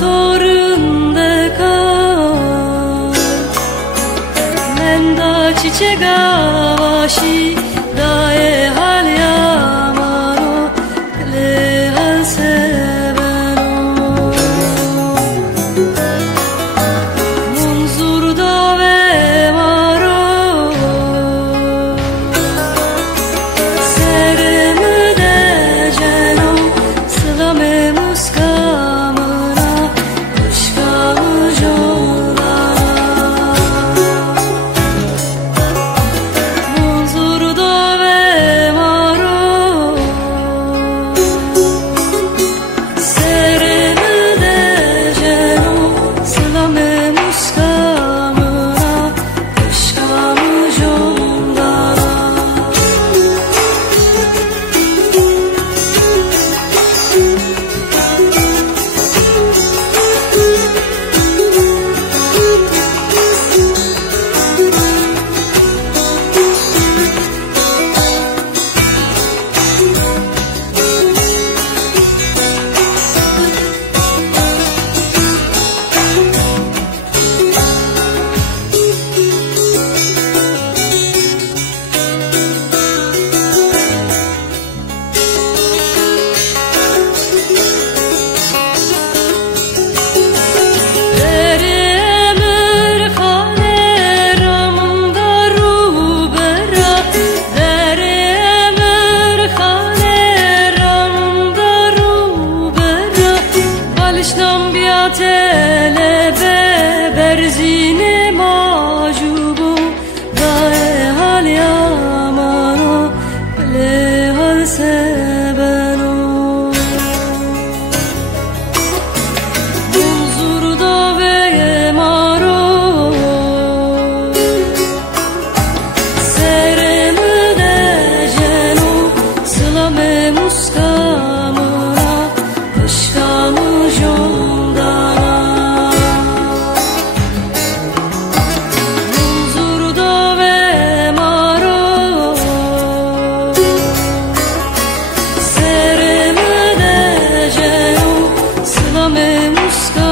torundeka Menda çiçeğe vaşi daye hal yamano le hal seveno Munzur da ve maro Serimi de ceno Sılame muskamına Aşkamı jonlara Munzur da ve maro Serimi de ceno Sılame muskamına Aşkamı jonlara Telebe berzine majubu dae hal yamano le hal seveno Munzur da ve maro Serimi de ceno Sılame muskamına Aşkamı jonlara Serimi de ceno Sılame muskamına